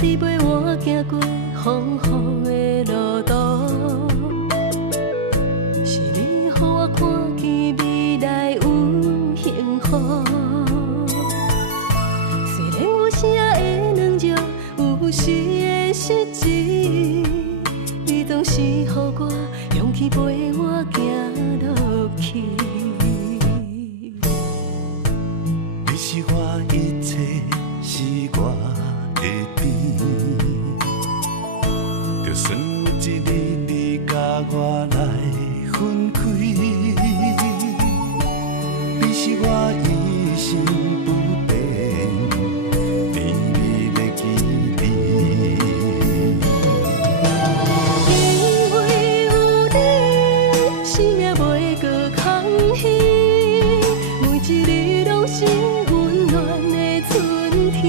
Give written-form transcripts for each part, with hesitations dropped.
你陪我行过风雨的路途，是你予我看见未来有幸福。虽然有时会软弱，有时会失志，你总是予我勇气陪我行落去。你是我一切，是我的甜，就算一日你甲我来分开，你是我一生不变甜蜜的记忆。因为有你，生命袂搁空虚，每一日拢是温暖的春天。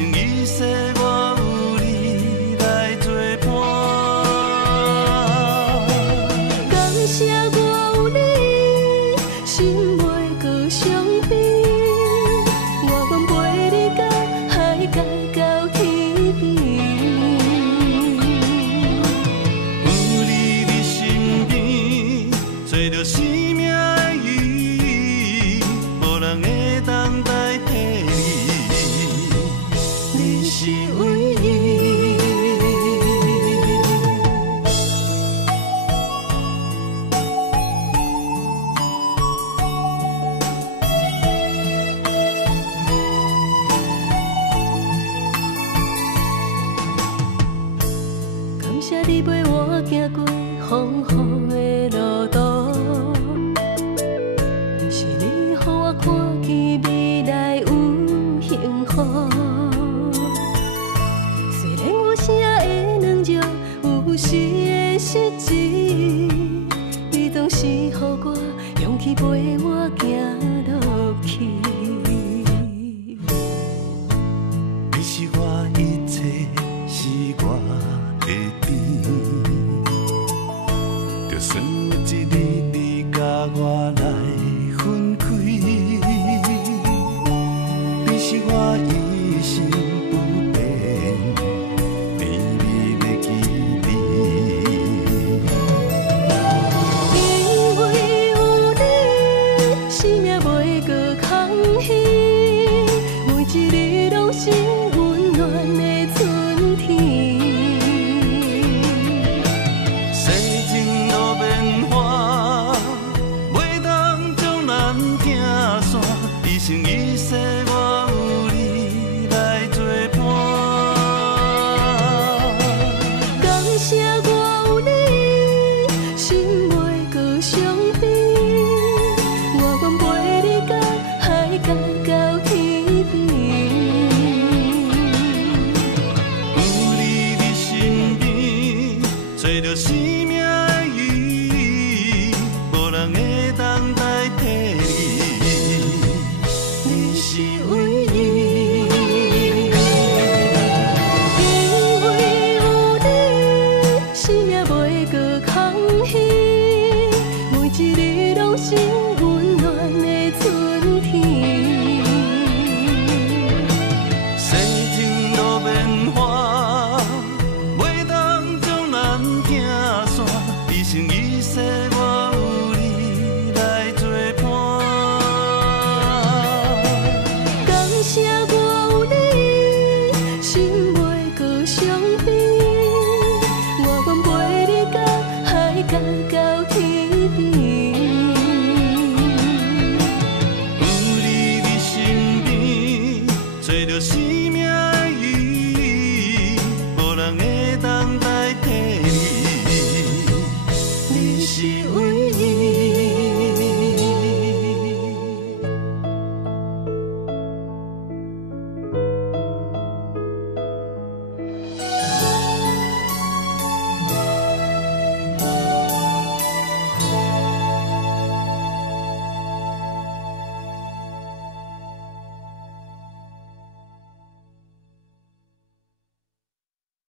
一世我有你来作伴，感谢我有你，心袂搁伤悲。我愿陪你到海角到天边，有你伫身边，找着生命的意义，无人会当代替你。你是唯一。感谢你陪我行过风雨的路途，是你予我看见未来有幸福。有时会失志，你总是予我勇气陪我行落去。你是我一切，是我的甜，就算一日你甲我来分开，你是我一生不变。是温暖的春天，世情路变化，袂当将咱行散，一生一世我有你来作伴。感谢我有你，心袂搁伤悲。我愿陪你到海角到天边。找着生命的意义，无人会当代替你。你是唯一。因为有你，生命袂搁空虚，每一日拢是